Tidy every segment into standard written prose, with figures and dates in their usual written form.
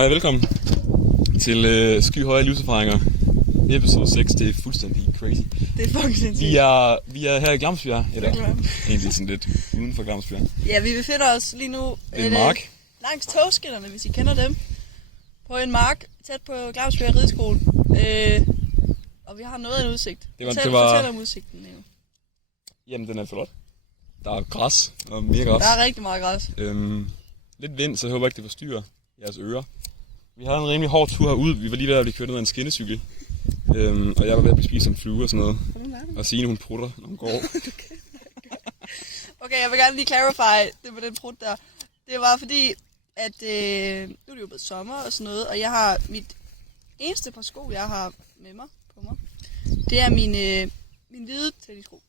Hej og velkommen til Skyhøje livserfaringer. Episode 6, det er fuldstændig crazy. Det er fucking sindssygt. Vi er her i Glamsbjerg, eller egentlig sådan lidt uden for Glamsbjerg. Ja, vi befinder os lige nu mark langs togskinnerne, hvis I kender dem. På en mark tæt på Glamsbjerg Rideskole. Og vi har noget af en udsigt. Fortæl om udsigten, Neo. Jamen, den er flot. Der er græs og mere græs. Der er rigtig meget græs. Lidt vind, så jeg håber ikke, det forstyrrer jeres ører. Vi havde en rimelig hård tur herud. Vi var lige ved at blive kørt ned af en skinnecykel. Og jeg var ved at blive spist som flue og sådan noget. Og Signe, hun prutter, når hun går. Okay, jeg vil gerne lige clarify det med den prut der. Det var fordi, at nu er det jo blevet sommer og sådan noget, og jeg har mit eneste par sko, jeg har med mig på mig, det er min hvide tennissko.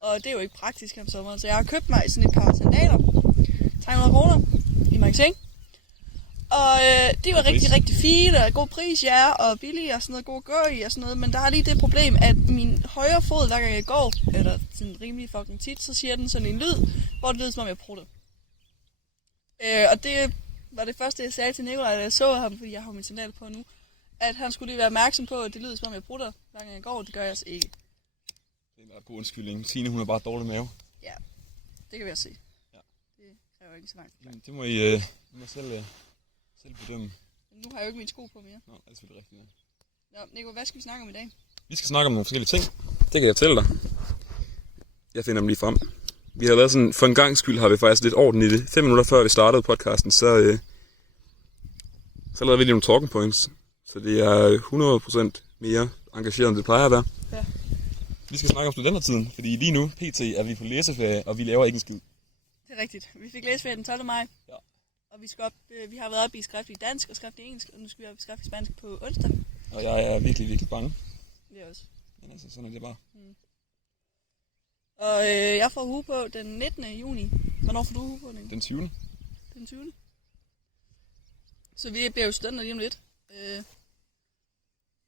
Og det er jo ikke praktisk om sommeren, så jeg har købt mig sådan et par sandaler. 300 kroner i magasin. Og de var rigtig, rigtig fine, og god pris, ja, og billige og sådan noget, god gør i og sådan noget. Men der er lige det problem, at min højre fod, hver gang jeg går, eller sådan rimelig fucking tit, så siger den sådan en lyd, hvor det lyder som om jeg prutter. Og det var det første, jeg sagde til Nikolaj, da jeg så ham, fordi jeg har min sandal på nu, at han skulle lige være opmærksom på, at det lyder som om jeg prutter, hver gang jeg går, og det gør jeg altså ikke. Det er en god undskyldning. Signe, hun har bare dårlig mave. Ja, det kan vi også se. Ja. Det kræver ikke så langt. Jamen, det må I selv bedømme. Nu har jeg jo ikke mine sko på mere. Nå, det er selvfølgelig rigtigt. Ja. Nå, Nico, hvad skal vi snakke om i dag? Vi skal snakke om nogle forskellige ting. Det kan jeg fortælle dig. Jeg finder dem lige frem. Vi har lavet sådan, for en gang skyld har vi faktisk lidt orden i det. 5 minutter før vi startede podcasten, så lavede vi lige nogle talking points. Så det er 100% mere engageret, end det plejer at være. Ja. Vi skal snakke om studentertiden, fordi lige nu, pt. Er vi på læseferie, og vi laver ikke en skid. Det er rigtigt. Vi fik læseferie den 12. maj. Ja. Og vi har været oppe i skriftlig dansk og skriftlig engelsk, og nu skal vi op i skriftlig spansk på onsdag. Og jeg er virkelig, virkelig bange. Det er også. Men altså, sådan er det bare. Og jeg får hue på den 19. juni. Hvornår får du hue på den? Den 20. Den 20. Så vi bliver jo studenter lige om lidt.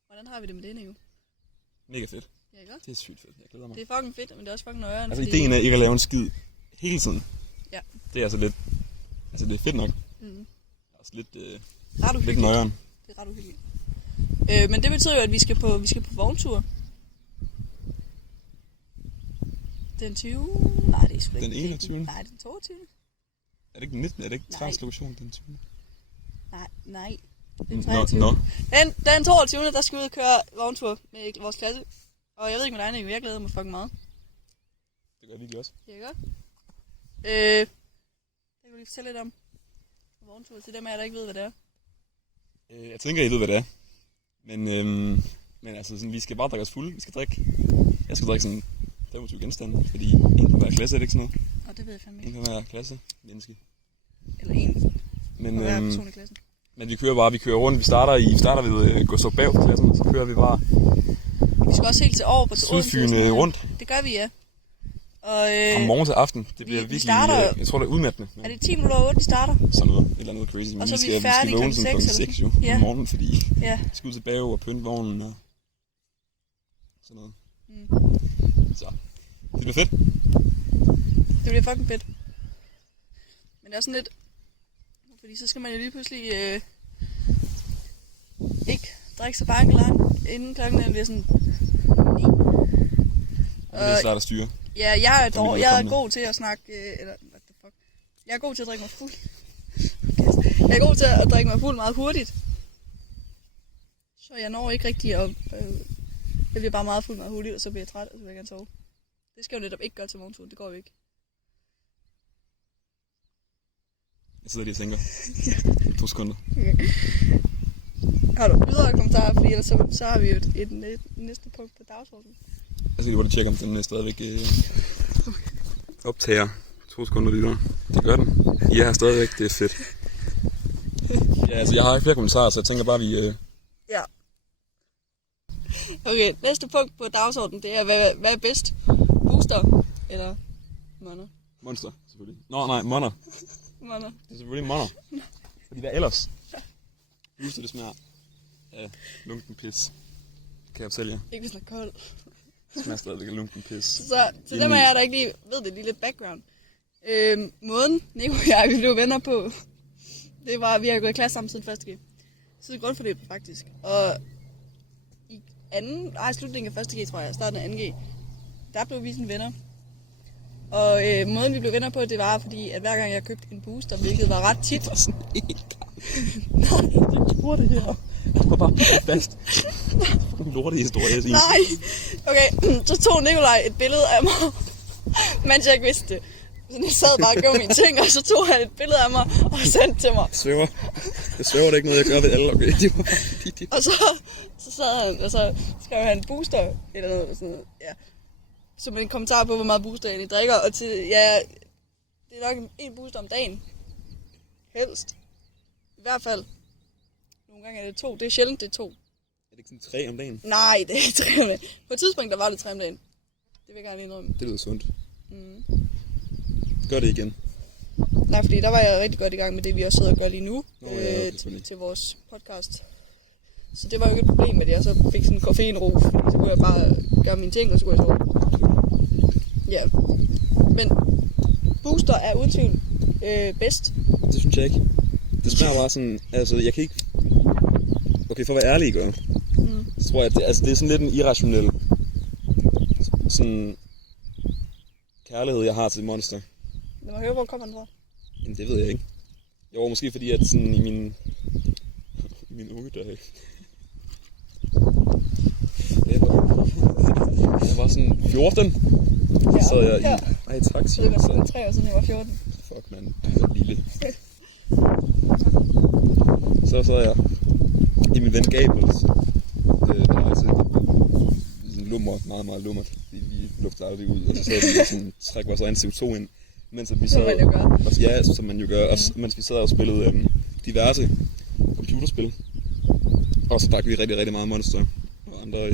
Hvordan har vi det med det, Nico? Mega fedt. Ja, ikke godt? Det er sygt fedt. Jeg glæder mig. Det er fucking fedt, men det er også fucking nøjeren. Altså, ideen er ikke at lave en skid hele tiden. Ja. Det er altså lidt... Altså, det er fedt nok. Altså lidt nøjeren. Det er ret uhyggeligt. Men det betyder jo, at vi skal på vogntur. Den 20... Nej, det er sgu ikke. Den 21. Nej, den 22. Er det ikke den 19? Er det ikke translokation den 20? Nej. Den 23. Den 22. der skal vi ud og køre vogntur med vores klasse. Og jeg ved ikke med dig, Nico. Jeg glæder mig fucking meget. Det gør jeg virkelig også. Ja, godt. Jeg kan lige fortælle lidt om vogntur til dem af jer, der ikke ved, hvad det er. Jeg tænker, I ved, hvad det er. Men altså, sådan, vi skal bare drikke os fulde. Jeg skal drikke sådan 25 genstande, fordi en på hver klasse, er det ikke sådan noget? Og det ved jeg fandme ikke. En på hver klasse, menneske. Eller en på hver person i klassen. Men vi kører rundt. Vi starter ved Gustav Bav på klassen, og så kører vi bare... Vi skal også helt til år på Sydfyn rundt. Det gør vi, ja. Og fra morgen til aften. Det bliver virkelig... Jeg tror, det er udmattende. Er det 10 minutter over 8, vi starter? Sådan noget. Eller noget crazy. Og så er vi færdige kl. 6 eller 6 jo. Om morgenen, fordi vi skal ud til Bav og pynte vognen og sådan noget. Så det bliver fedt. Det bliver fucking fedt. Men det er sådan lidt... Fordi så skal man jo lige pludselig ikke drikke sig banke langt, inden klokken bliver sådan 9. Det er svært at styre. Ja, jeg er god til at snakke... Eller, what the fuck? Jeg er god til at drikke mig fuld. Jeg er god til at drikke mig fuld meget hurtigt. Så jeg når ikke rigtig at... jeg bliver bare meget fuld meget hurtigt, og så bliver jeg træt, og så vil jeg gerne sove. Det skal jo netop ikke gøre til morgenturen. Det går jo ikke. Jeg sidder lige og tænker. 2 sekunder. Okay. Har du videre kommentarer? Fordi ellers så har vi jo et næste punkt på dagsordenen. Jeg skal lige bare tjekke, om den stadigvæk optager. 2 sekunder lige der. Det gør den. Ja, stadigvæk. Det er fedt. Ja, altså jeg har ikke flere kommentarer, så jeg tænker bare, vi... Ja. Okay, næste punkt på dagsordenen, det er, hvad er bedst? Booster eller Monner? Monster, selvfølgelig. Nå, nej, Monner. Monner. Det er selvfølgelig Monner. Fordi hvad ellers? Booster, det smager af lunken pis. Kan jeg fortælle jer? Ikke hvis den er kold. Det smager stadigvæk af lunken pis. Så til dem af jer, der ikke lige ved det, lige lidt background. Måden Nico og jeg, vi blev venner på, det var, vi har gået i klasse sammen siden 1. G. siden grundforløb faktisk. Og i slutningen af 1. G, tror jeg, starten af 2. G, der blev vi sådan venner. Og måden vi blev venner på, det var fordi, at hver gang jeg købte en booster, hvilket var ret tit. Det var sådan en gang. Nej, jeg tror det her. Det var bare fast. Det var lorte historie, jeg siger. Nej! Okay, så tog Nikolaj et billede af mig, mens jeg ikke vidste det. Så jeg sad bare og gjorde mine ting, og så tog han et billede af mig og sendte til mig. Jeg svæver det ikke noget, jeg gør ved alle, okay? Det var bare fordi det... Og så sad han, og så skrev han booster, eller noget sådan noget, ja. Som en kommentar på, hvor meget booster jeg egentlig drikker, og til, ja, det er nok en booster om dagen. Helst. I hvert fald. Nogle gange er det 2, det er sjældent, det er 2. Er det ikke sådan 3 om dagen? Nej, det er ikke 3 om dagen. På et tidspunkt, der var det 3 om dagen. Det vil jeg gerne indrømme. Det lyder sundt. Gør det igen. Nej, fordi der var jeg rigtig godt i gang med det, vi også sidder og gør lige nu. Okay, til vores podcast. Så det var jo ikke et problem med det, jeg så fik sådan en koffeinro, fordi så kunne jeg bare gøre mine ting, og så kunne jeg sove. Ja. Men booster er uden tvivl bedst. Det synes jeg ikke. Det smager bare sådan, altså jeg kan ikke... Okay, for at være ærlig, ikke? Så tror jeg, at det er sådan lidt en irrationel sådan kærlighed, jeg har til Monster. Lad mig høre, hvor kommer den fra? Jamen, det ved jeg ikke. Jeg var måske fordi, at sådan i min unge dage... Jeg var sådan 14. Så sad jeg i... Ej, tak, så det var sådan 3 år siden, jeg var 14. Fuck, man. Du var lille. Så sad jeg i min ven Gabriels værelse. Sådan lummer, meget, meget lummert. Vi luftede aldrig ud, og så sad vi og sådan, træk vores egen CO2 ind. Mens vi sad, som man jo gør. Ja, som man jo gør. Og mens vi sad og spillede diverse computerspil. Og så drak vi rigtig, rigtig meget Monster. Og andre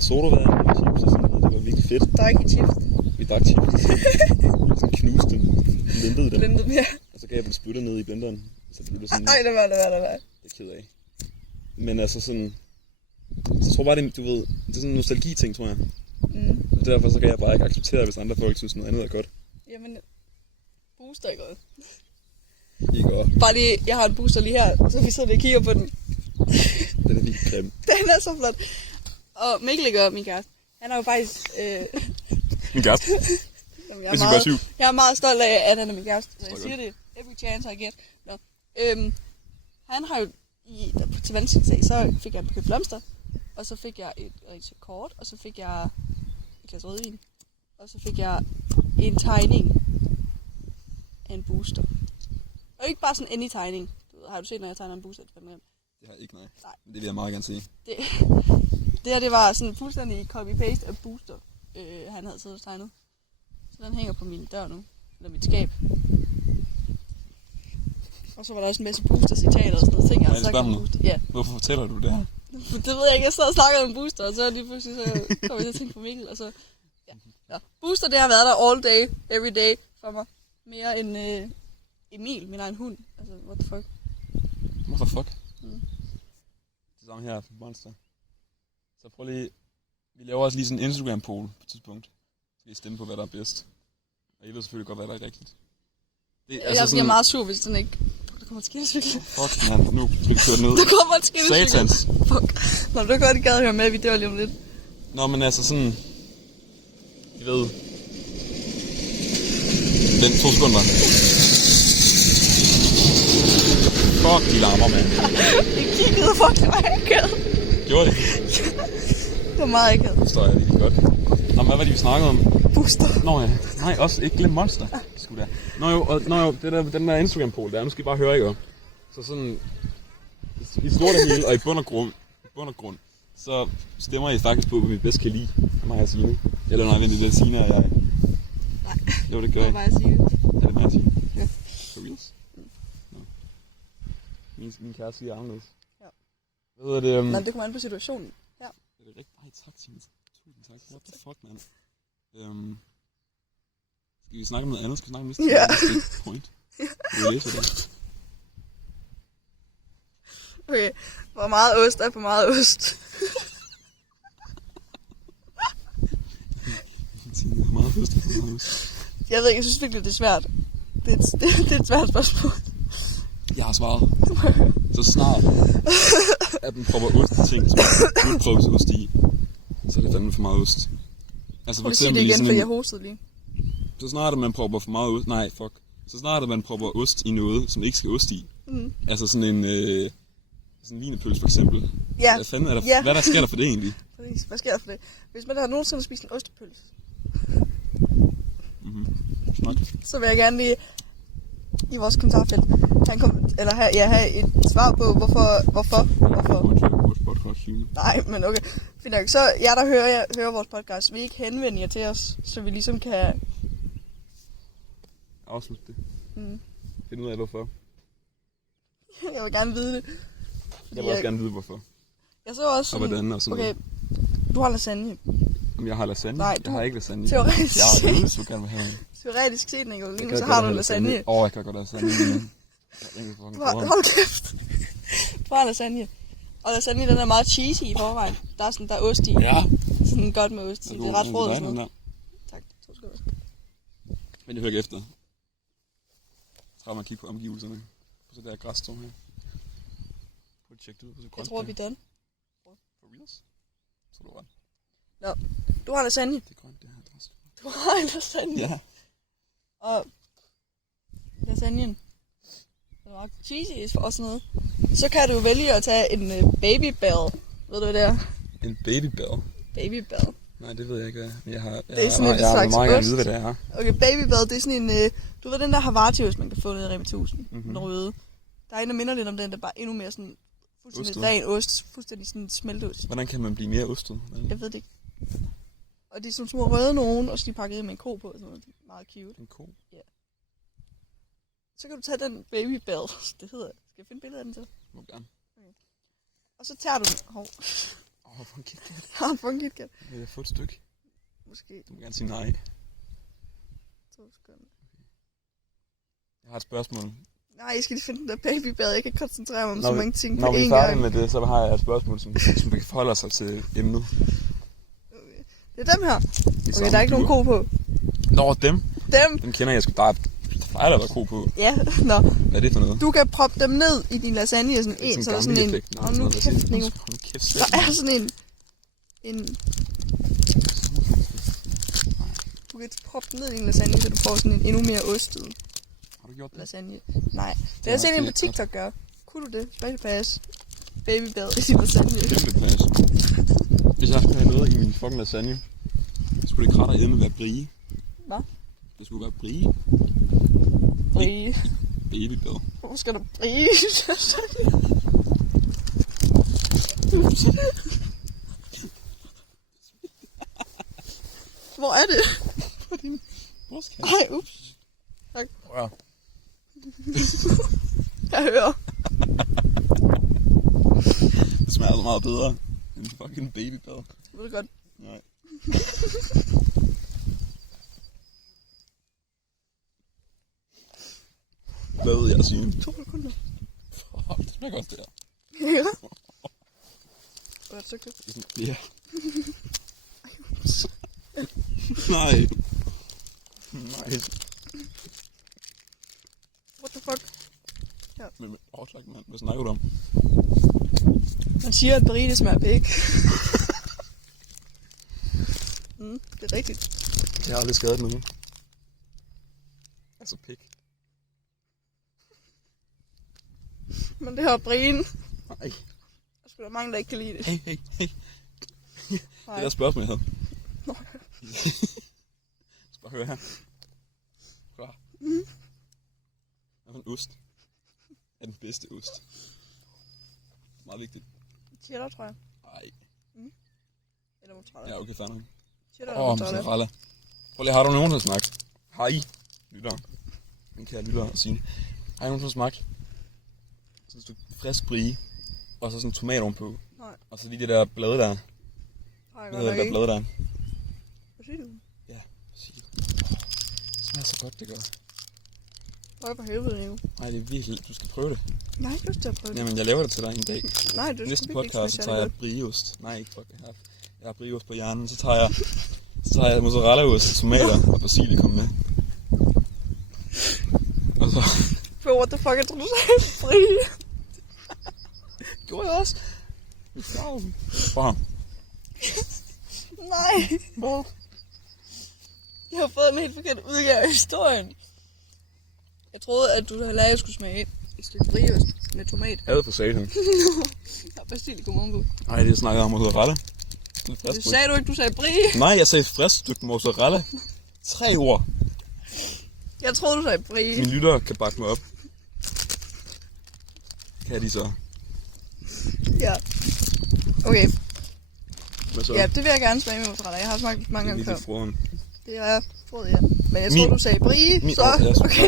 sodavand og chips og sådan noget. Det var virkelig fedt. Drak I chips? Vi drak chips. Så knuste dem. Blendede dem. Blendede dem, ja. Og så gav jeg dem spytte ned i blenderen. Så blev det sådan... Ej, det var. Det er ked af. Men altså sådan... Så tror bare, det, du ved... Det er sådan en nostalgi-ting, tror jeg. Og derfor så kan jeg bare ikke acceptere, hvis andre folk synes noget andet er godt. Jamen... Booster er godt. Ikke godt. Bare lige... Jeg har en booster lige her, så vi sidder og kigger på den. Den er virkelig grim. Den er så flot. Og Mikkel gør min kæreste. Han er jo faktisk... Min kæreste? Jamen, jeg er meget stolt af, at han er min kæreste. Så jeg siger det. Every chance I get. No. Han har jo... Til valgtidsdag, så fik jeg købt blomster. Og så fik jeg et kort. Og så fik jeg et glas rødvin. Og så fik jeg en tegning af en booster. Og ikke bare sådan any tegning. Har du set, når jeg tegner en booster? Det har jeg ikke, nej. Men det vil jeg meget gerne se. Det her, det var sådan fuldstændig copy-paste af booster, han havde siddet og tegnet. Så den hænger på min dør nu. Eller mit skab. Og så var der også en masse booster-citater og sådan noget ting. Jeg spørger nu. Ja. Hvorfor fortæller du det her? Det ved jeg ikke. Jeg sad og snakkede om booster, og så lige pludselig så kom jeg til at tænke på Mikkel. Og så, ja. Booster, det har været der all day, every day for mig. Mere end Emil, min egen hund. Altså, what the fuck. Hvorfor fuck? Det samme her for Monster. Så prøv lige... Vi laver også lige sådan en Instagram-poll på et tidspunkt. Så vi stemme på, hvad der er bedst. Og I ved selvfølgelig godt, hvad der er rigtigt. Det, altså jeg bliver meget sur, hvis den ikke... Der kommer et skillesvikle. Fuck, man. Nu skal vi køre ned. Der kommer et skillesvikle. Satans. Fuck. Nå, du kan godt gad høre med, vi dør lige om lidt. Nå, men altså sådan... I ved... Vent 2 sekunder. Fuck, de larmer, mand. Jeg kiggede, fuck, det var akavet. Gjorde det? Det var meget akavet. Det står jeg virkelig godt. Nå, men hvad var det, vi snakkede om? Booster. Nå ja. Nej, også ikke glem Monster. Sgu da. Nå jo, den der Instagram-poll der, nu skal I bare høre, ikke? Så sådan... I stort og hele, og i bund og grund, så stemmer I faktisk på, hvad vi bedst kan lide af mig og Signe. Eller nej, vent, det er Signe og jeg. Nej. Jo, det gør jeg. Det var mig at sige. Er det mig at sige? Ja. For reals? Nå. Min kæreste siger anderledes. Ja. Hvad hedder det? Men det kommer an på situationen. Ja. Er det rigtigt? Ej, tak, Signe. Tusind tak. What the fuck, man? Skal vi snakke om noget andet? Skal vi snakke om næste point? Vil du læse det? Okay. Hvor meget ost er for meget ost? Hvor meget ost er for meget ost? Jeg ved ikke, jeg synes virkelig, det er svært. Det er et svært spørgsmål. Jeg har svaret. Så snart, at den propper ost i ting, som man ikke prøver ost i, så er det fandme for meget ost. Altså Prøv at sige det igen, for jeg hostede lige. Så snart, at man propper for meget ost... Nej, fuck. Så snart, at man propper ost i noget, som ikke skal ost i. Altså sådan en... sådan en wienerpølse for eksempel. Ja. Hvad fanden er der, hvad der sker der for det egentlig? Præcis. Hvad sker der for det? Hvis man har nogensinde spist en ostepølse, så vil jeg gerne lige i vores kommentarfelt have et svar på, hvorfor. Nej, men okay. Fint nok. Så jer, der hører vores podcast, vil I ikke henvende jer til os, så vi ligesom kan... Afslut det. Find ud af, hvorfor. Jeg vil gerne vide det. Jeg vil også gerne vide, hvorfor. Jeg så også sådan, og hvordan og sådan okay, du har lasagne. Om jeg har lasagne? Nej, jeg har ikke lasagne. Teoretisk jeg har det, du gerne vil have. Teoretisk set, Nicoline, så har du lasagne. Jeg kan godt lasagne. Hold kæft. Du har lasagne. Og lasagne, den er meget cheesy i forvejen. Der er ost i. Ja. Sådan godt med ost i. Det er ret frød og sådan noget. Tak. Men jeg hører ikke efter. Så træder man at kigge på omgivelserne. På så der græsstrå her. Prøv at tjekke det ud på så grønt. Jeg tror, vi er done. For reals? Så du ret. Nå, du har lasagne. Det er grønt, det her græsstrå. Du har en lasagne. Ja. Og lasagnen. Det er cheesy og sådan noget. Så kan du vælge at tage en Babybel. Ved du, hvad det er? En Babybel? Babybel. Nej, det ved jeg ikke, hvad jeg har. Det er sådan en jeg slags meget gerne ost. vide, hvad det er. Okay, Babybel, det er sådan en... Du ved den der Havarti-ost, man kan få nede i Rema 1000. Den røde. Der er en, der minder lidt om den, der bare endnu mere sådan... Fuldstændig ren ost. Fuldstændig sådan smelteost. Hvordan kan man blive mere ostet? Jeg ved det ikke. Og de er sådan små røde nogen, og så de pakket med en ko på. Sådan noget. Meget cute. En ko? Ja. Så kan du tage den Babybel. Det hedder... Skal jeg finde billedet af den til? Må gerne. Okay. Og så tager du den... For en KitKat. For en KitKat. Vil jeg få et stykke? Måske. Du må gerne sige nej. 2 sekunder. Jeg har et spørgsmål. Nej, jeg skal lige finde den der Babybel. Jeg kan koncentrere mig om så mange ting på én gang. Når vi er færdige med det, så har jeg et spørgsmål, som forholder sig til emnet. Okay. Det er dem her. Okay, der er ikke nogen ko på. Nå, dem? Dem? Dem kender jeg sgu. Der er fejl at være ko på. Ja, nå. Hvad er det for noget? Du kan proppe dem ned i din lasagne sådan en, så der er sådan en... Nu kæft, Nico. Der er sådan en... Du kan proppe dem ned i din lasagne, så du får sådan en endnu mere ostet Har du gjort det? lasagne. Nej, det har jeg set en på TikTok gøre. Kunne du det? Special pass. Babybel i din lasagne. Kæmpe plads. Hvis jeg skulle have noget i min fucking lasagne, så skulle det kratter være brie. Hvad? Det skulle være brie. Brie. Babybel. Hvorfor skal du brie? Hvor er det? På din brystkasse. Ej, ups. Tak. Ja. Jeg hører. Det smager så meget bedre end fucking Babybel. Ved du godt? Nej. Hvad ved jeg at sige? 2 sekunder. Det smager godt det her. Ja. Hvad er det så købt? Ja. Nej. Nej. What the fuck? Ja. Men tak, mand. Hvad snakker du om? Man siger, at brie det smager pæk. Det er rigtigt. Jeg har aldrig skadet nogen. Altså pik. Men det her brien. Nej. Der skulle da mange, der ikke kan lide det. Hey. Det der spørgsmål, jeg havde. Nå. Så bare høre her. Klar. Hvad for en ost er den bedste ost? Meget vigtigt. Cheddar, tror jeg. Nej. Eller mozzarella. Ja, okay, fair nok. Cheddar eller mozzarella. Mozzarella. Prøv lige, har du nogen, der smagt? Har I? Lytter. Min kære lytter og sige. Har I nogen, der smagt? Sådan et stykke frisk brie. Og så sådan en tomat ovenpå. Nej. Og så lige det der blade der. Nej, Hvad hedder det der blade der? Hvad siger du? Ja, præcis. Det smager så godt, det gør. Prøv for helvede, Nico. Nej, det er virkelig. Du skal prøve det. Jeg har ikke lyst til at prøve det. Jamen, jeg laver det til dig en dag. Nej, det er Næste virkelig ikke podcast, så smage tager jeg godt. brieost. Nej, ikke fuck. Jeg har brieost på hjernen. Så tager jeg mozzarellaost, tomater og basilikum med. Og så... what the fuck, jeg tror, du sagde frie. Gjorde jeg også? Bare. Nej. Hvad? Jeg har fået en helt forkert udgave af historien. Jeg troede, at du havde lært, at jeg skulle smage et stykke brioche med tomat. Ad for satan. Jeg har basilikum ovenpå. Nej, det snakker om mozzarella. Det sagde du ikke, du sagde brie. Nej, jeg sagde frisk stykke mozzarella. 3 ord. Jeg troede, du sagde brie. Mine lyttere kan bakke mig op. Kan de så? Ja. Okay. Hvad så? Ja, det vil jeg gerne smage med mozzarella. Jeg har smagt mange gange før. Fruen. Det er frøet, ja. Men jeg tror, du sagde brie, så... Okay.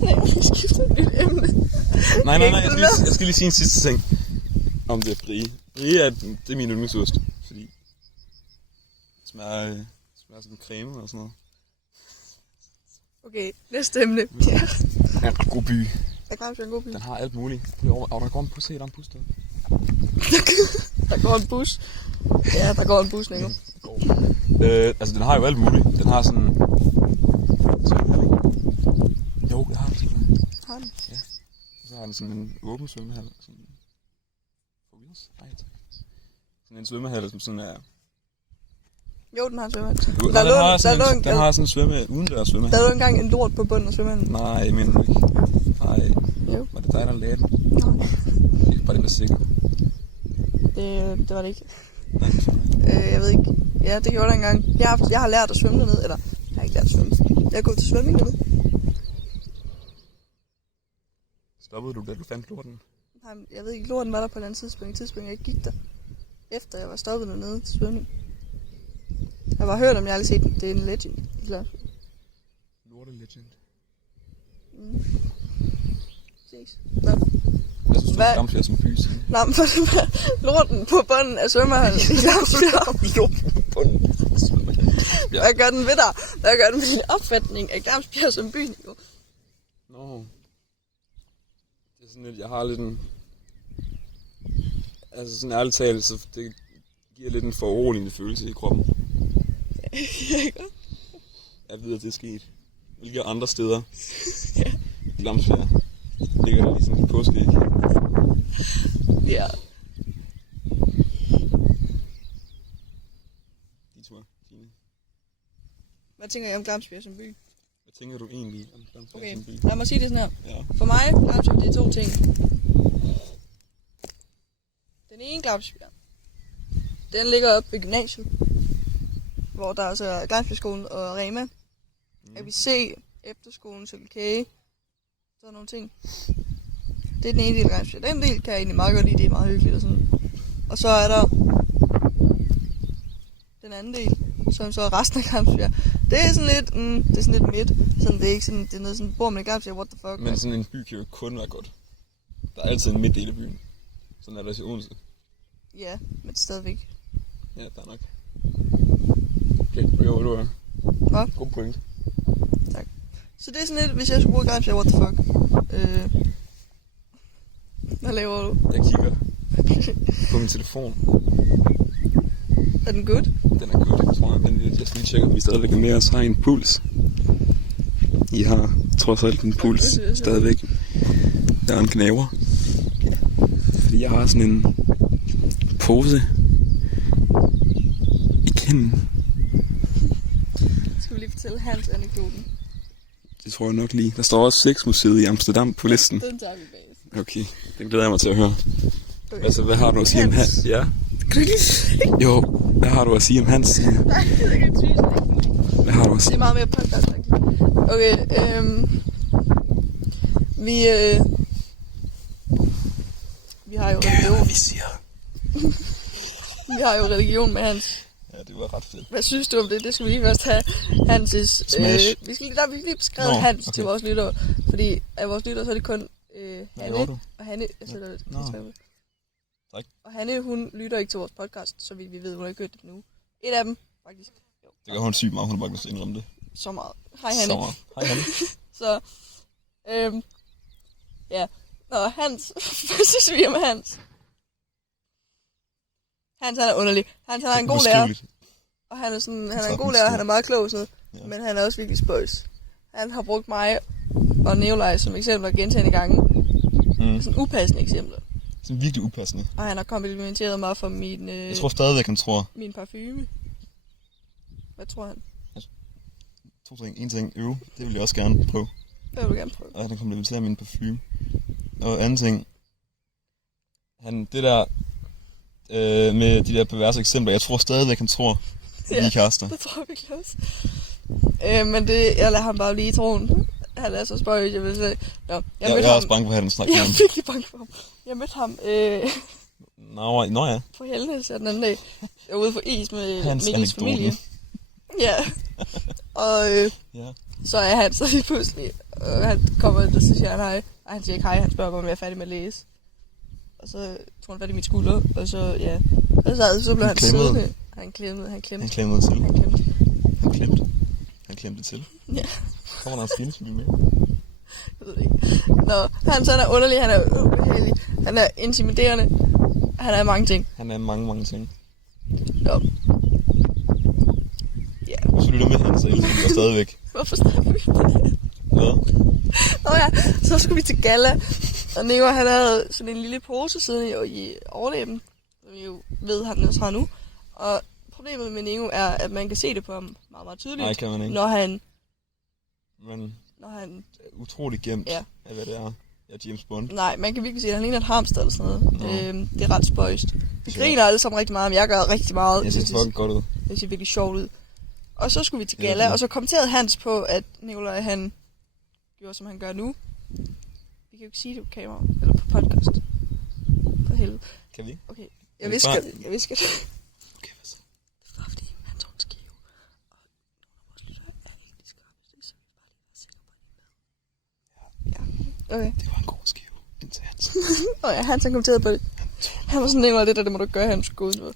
Nej, vi skifter et nyt emne. Nej, jeg skal lige sige en sidste ting. Om det er brie. Brie det er min yndlingsost. Fordi det smager sådan creme og sådan noget. Okay, næste emne. Ja. Det er en ret god by. Der kan en god by. Den har alt muligt. Der går en bus. Se, der er en bus der. Der går en bus. Ja, der går en bus, Nico. Altså, den har jo alt muligt. Den har sådan... Jo, det har den sådan. Har den? Ja. Og så har den sådan en åben svømmehal. Sådan... For wheels? Nej, tak. Sådan en svømmehal, som sådan er... Jo, den har en svømmehal. Den har sådan en udendørs svømmehal. Der lå engang en lort på bunden af svømmehallen. Nej, jeg mener ikke. Nej. Jo. Var det dig, der lagde den? Nej. Bare det var sikker. Det var det ikke. Nej, Jeg ved ikke. Ja, det gjorde der engang. Jeg har lært at svømme dernede. Eller, jeg har ikke lært at svømme. Jeg er gået til svømning dernede. Stoppede du, da du fandt lorten? Nej, jeg ved ikke, lorten var der på et andet tidspunkt. Jeg gik der. Efter jeg var stoppet dernede til svømning. Jeg har bare hørt om, jeg aldrig set den. Det er en legend. Lorte legend. Ses. Nå. Jeg synes, du er Glamsbjerg som by. Nej, men lorten på bunden af svømmehallen i Glamsbjerg. Lorten på bunden af svømmehallen. Hvad gør den ved dig? Hvad gør den ved din opfatning af Glamsbjerg som by, Nico? Nå. Det er sådan lidt, jeg har lidt en... Altså sådan ærligt talt, så det giver lidt en foruroligende følelse i kroppen. Jeg ved, at det er sket. Hvilke andre steder? Ja. Glamsbjerg. Ligger der lige sådan en påskeæg. Ja. De to er fine. Hvad tænker jeg om Glamsbjerg som by? Hvad tænker du egentlig om Glamsbjerg Okay, som by? lad mig sige det sådan her. Ja. For mig, Glamsbjerg, det er 2 ting. Den ene Glamsbjerg, den ligger oppe ved gymnasiet, hvor der også er Glamsbjergskolen og Rema. ABC, efterskolen, Circle K, sådan nogle ting. Det er den ene del af Glamsbjerg. Den del kan jeg egentlig meget godt lide, det er meget hyggeligt og sådan. Og så er der den anden del, som så er resten af Glamsbjerg. Det er sådan lidt, det er sådan lidt midt. Sådan, det er ikke sådan, det er noget sådan, bor man i Glamsbjerg, what the fuck. Men sådan en by kan jo kun være godt. Der er altid en midtdel af byen. Sådan er der i Odense. Ja, men stadigvæk. Ja, der er nok. Okay, jo, du er. Hvad? God point. Tak. Så det er sådan lidt, hvis jeg skulle bruge Glamsbjerg, what the fuck. Hvad laver du? Jeg kigger på min telefon. Er den good? Den er god, jeg tror. Jeg skal lige tjekke, om vi stadigvæk er med os. Har I en puls? I har trods alt en puls stadigvæk. Jeg er en knaver. Fordi jeg har sådan en pose i kinden. Skal vi lige fortælle Hans anekdoten? Det tror jeg nok lige. Der står også Sexmuseet i Amsterdam på listen. Den tager vi bag. Okay, den glæder jeg mig til at høre. Okay. Altså, hvad har du at sige om Hans? Ja. Kan du lige se? Jo, hvad har du at sige om Hans? Nej, det er ikke tysk. Hvad har du at Det sige? er meget mere podcast, faktisk. Okay, vi har jo religion. Vi siger. Vi har jo religion med Hans. Ja, det var ret fedt. Hvad synes du om det? Det skal vi lige først have. Hans' Smash. vi skal lige beskrevet Hans til vores lyttere. Fordi af vores lyttere, så er det kun Hanne og Hanne. Jeg sætter det lige. Tak. Og Hanne, hun lytter ikke til vores podcast, så vi ved, hun har ikke hørt det nu. Et af dem, faktisk. Jo. Det gør hun sygt meget, hun har bare lyst til at indrømme det. Så meget. Hej Hanne. Så meget. Hej Hanne. Så, ja. Nå, Hans. Hvad synes vi om Hans? Hans, han er underlig. Hans, han er en god lærer. Og han er, sådan, han er en god lærer, han er meget klog og sådan noget. Ja. Men han er også virkelig spøjs. Han har brugt mig og Nikolaj som eksempler gentagne gange. Sådan upassende eksempler. Sådan virkelig upassende. Og han har komplimenteret mig for min... jeg tror stadigvæk, han tror. Min parfume. Hvad tror han? 2 ting. 1 ting. Det vil jeg også gerne prøve. Det vil du gerne prøve. Og han komplimenterer min parfume. Og anden ting. Det der... med de der perverse eksempler. Jeg tror stadigvæk, han tror, at vi er kærester. Det tror jeg virkelig også. Men det... Jeg lader ham bare lige i troen. Han er så spøjt, jeg vil sige. Nå, jeg er også bange for at have den snak med ham. Jeg er virkelig bange for ham. Jeg mødte ham Nå ja. på Helnes den anden dag. Jeg var ude for is med Hans Mikkels familie. Ja. Og så er han så lige pludselig. Og han kommer, og så siger han hej. Og han siger ikke hej, han spørger mig, om jeg er færdig med at læse. Og så tog han fat i mit skulder, og så, ja. Og så blev han siddende. Han klemte. Han klemte til. Ja. Kommer der en skilsby med? Jeg ved det ikke. Nå, han er underlig, han er ubehagelig. Han er intimiderende. Han er mange ting. Han er mange ting. Nå. Ja. Hvis du lytter med, han så elsker stadigvæk. Hvorfor snakker vi det? Hvad? Nå ja, så skulle vi til galla. Og Nico, han havde sådan en lille pose siddende i overlæben, som vi jo ved, han også har nu. Og problemet med Nico er, at man kan se det på ham meget, meget tydeligt. Nej, kan man ikke. Når han er utrolig gemt af, hvad det er. Jeg er James Bond. Nej, man kan virkelig se, at han ligner et hamster eller sådan noget. Det er ret spøjst. Vi griner alle sammen rigtig meget, men jeg gør rigtig meget. Jeg synes, det fucking godt ud. Det ser virkelig sjovt ud. Og så skulle vi til galla, og så kommenterede Hans på, at Nikolaj, han gjorde, som han gør nu. Vi kan jo ikke sige det på kamera, eller på podcast. For helvede. Kan vi? Okay, jeg visker det. Okay, hvad så? Det var fordi, han tog en skive. Og nogle af vores lyttere er egentlig skarpe, så vi bare lige være sikre på, at de er med. Ja, okay. Det var en god skive. Indtil Hans. Hans han kommenterede på det. Han var sådan, Nikolaj, det må du gøre, han skulle gå ud med.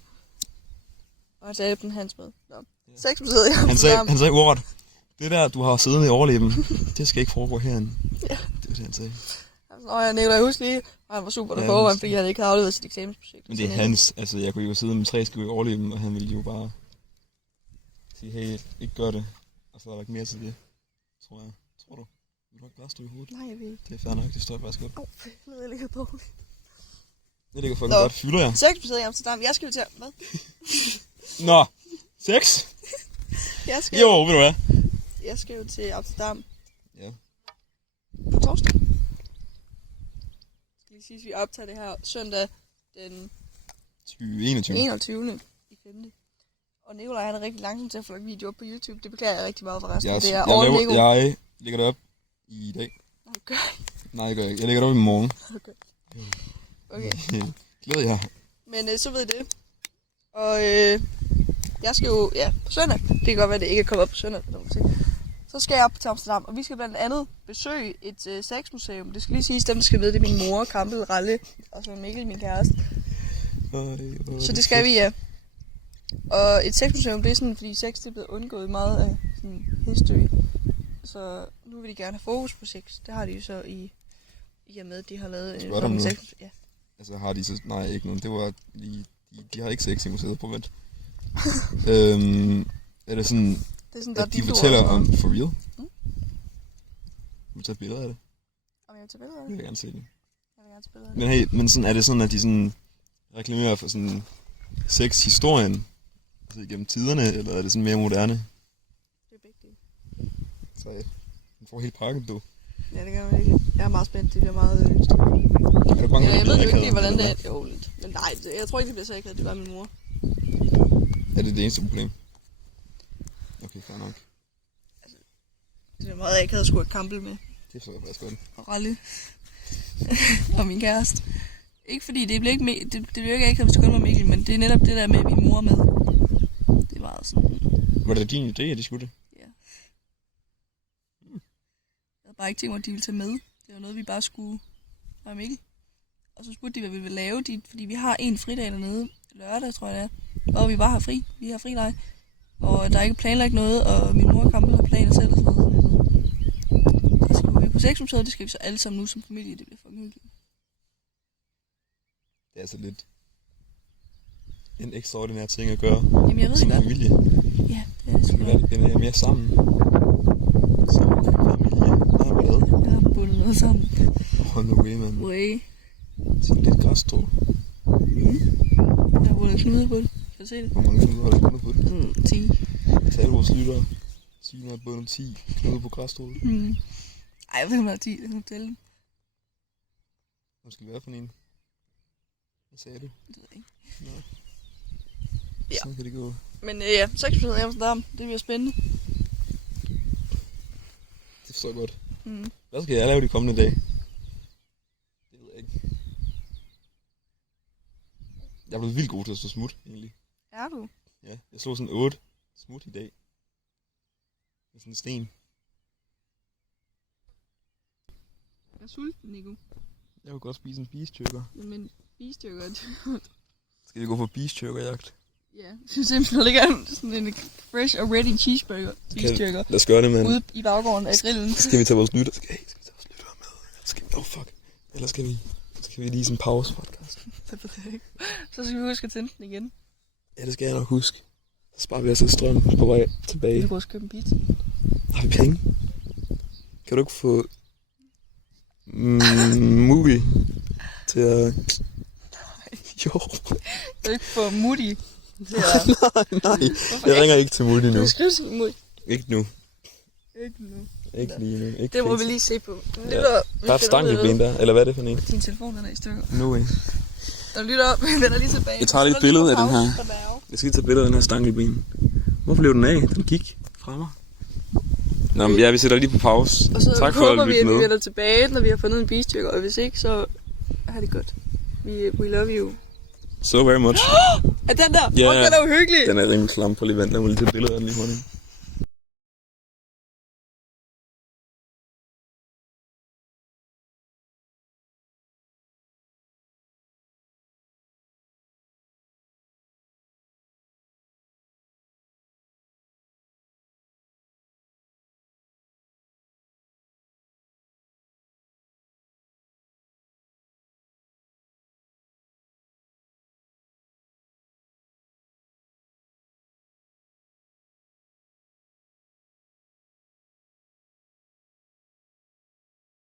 Og han sagde den Hans med. Nå. 6 besøger i Amsterdam. Han sagde ordet. Det der, du har siddende i overleben, det skal ikke foregå herinde. Ja. Det var det, han sagde. Jeg Nikolaj, husk lige. Og han var super der på, fordi han ikke havde afleveret sit eksamensprojekt. Men det er hans. Altså, jeg kunne jo sidde med 3 skiver i overleben, og han ville jo bare sige, hey, ikke gør det. Og så er der ikke mere til det, tror jeg. Tror du? Vil du ikke bare stå i hovedet? Nej, jeg ved ikke. Det er fair nok, det står faktisk godt. For helvede, jeg ligger dårligt. Det ligger fucking godt. Fylder jeg? 6 besøger i Amsterdam. Jeg skal jo til... Hvad? Nå, 6? Jo, ved du hvad? Jeg skal jo til Amsterdam. Ja. På torsdag. Skal lige sige, at vi optager det her søndag den 21. i 5. Og Nikolaj, han er rigtig langsom til at få lagt videoer på YouTube. Det beklager jeg rigtig meget for resten. Jeg lægger det op i dag. Okay. Nej, det gør jeg ikke. Jeg lægger det op i morgen. Okay. Glæder jeg. Men så ved I det. Og jeg skal jo, på søndag. Det kan godt være, det ikke er kommet op på søndag. Så skal jeg op til Amsterdam, og vi skal blandt andet besøge et sexmuseum. Det skal lige siges, dem der skal med, det er min mor, Kampel, Ralle, og så Mikkel, min kæreste. Så det skal vi, ja. Og et sexmuseum, det er sådan, fordi sex det er blevet undgået meget af sådan history. Så nu vil de gerne have fokus på sex. Det har de jo så i og med, at de har lavet en sex. Ja. Altså har de så... Nej, ikke nogen. Det var lige... De har ikke sex i museet, på vent. Er det sådan... Det er sådan, at de fortæller om... For real? Vil du tage billeder af det? Om jeg vil tage billeder af det? Jeg vil gerne se det. Jeg vil gerne tage billeder af det. Men hey, men sådan, er det sådan, at de sådan reklamerer for sådan sex-historien? Altså igennem tiderne, eller er det sådan mere moderne? Det er begge dele. Så man får helt pakken, du. Ja, det gør man ikke. Jeg er meget spændt. Det bliver meget... Er du bange, jeg ved jo ikke, hvordan det er. Jo, lidt. Men nej, jeg tror ikke, det bliver så akavet. Det var min mor. Er det det eneste problem? Okay, fair nok. Altså, det er meget akavet at skulle have Kampel med. Det forstår jeg faktisk godt. Og Ralle. Og min kæreste. Ikke fordi, det bliver ikke, det bliver ikke akavet, hvis det kun var Mikkel, men det er netop det der med min mor med. Det er meget sådan... Var det din idé, at de skulle det? Ja. Jeg havde bare ikke tænkt mig, at de ville tage med. Det var noget, vi bare skulle have Mikkel. Og så spurgte de, hvad vi ville lave, fordi vi har en fridag dernede. Lørdag, tror jeg det er. Og vi bare har fri. Vi har frileg. Og der er ikke planlagt noget, og min mor og Kampel har planer selv og sådan noget. Så skal vi på sexmuseet, det skal vi så alle sammen nu som familie. Det bliver fucking hyggeligt. Det er altså lidt en ekstraordinær ting at gøre. Jamen, jeg ved som ikke familie. Ja, det er det. Det er mere sammen. Som familie. Nej, hvad? Jeg har bundet noget sammen. No way, man. Way. Sådan lidt græsstrå. Der er bundet knude på det. Kan du se det? Hvor mange knuder har du bundet på det? 10. Så alle vores lyttere. Signe har bundet 10 knuder på græsstrået. Ej, jeg ved, om der er 10. Jeg kan tælle dem. Hvad skal det være for en? Hvad sagde du? Det ved jeg ikke. Nej. Ja. Sådan kan det gå. Men ja, 6% af Amsterdam. Det bliver spændende. Det forstår jeg godt. Mm. Hvad skal jeg lave de kommende dage? Det ved jeg ikke. Jeg er blevet vildt god til at stå smut, egentlig. Er du? Ja, jeg slog sådan 8 smut i dag. Med sådan en sten. Jeg er sulten, Nico. Jeg kunne godt spise en beef-tyrker. Men beef-tyrker er Skal vi gå på beef-tyrker-jagt? ja, jeg synes simpelthen, der ligger sådan en fresh og ready cheeseburger. Cheeseburger. Lad os gøre det, mand. Ude i baggården af grillen. Skal vi tage vores lytter? Skal vi tage vores lytter med? Skal vi? Oh, fuck. Eller skal vi lige sådan en pause podcast? Det ved jeg ikke. Så skal vi huske at tænde den igen. Ja, det skal jeg nok huske. Så sparer vi altså strøm på vej tilbage. Vi kan også købe en pizza. Har vi penge? Kan du ikke få Mugi til at... Jo. Kan du ikke få Moody? Nej. Jeg ringer ikke til Mugi nu. Du skriver til Moody. Ikke nu. Ikke nu. Ikke lige nu. Ikke Det må pisse. vi lige se på. Der er et stankelben der, eller hvad er det for en? Din telefon den er i stykker. No way. Der lytter op, vi vender lige tilbage. Jeg tager lige et billede af den her. Jeg skal lige tage billede af den her stankelben. Hvorfor blev den af? Den gik fra mig. Nå, men ja, vi sætter lige på pause. Og så tak for håber at vi, lytte at vi med. vender tilbage, når vi har fundet en beef-tyrker. Og hvis ikke, så har det godt. We love you. So very much. Er den der? Ja, Den er uhyggelig. den er rimelig slam. Prøv lige at vente, lad mig lige tage billeder af den lige hurtigt.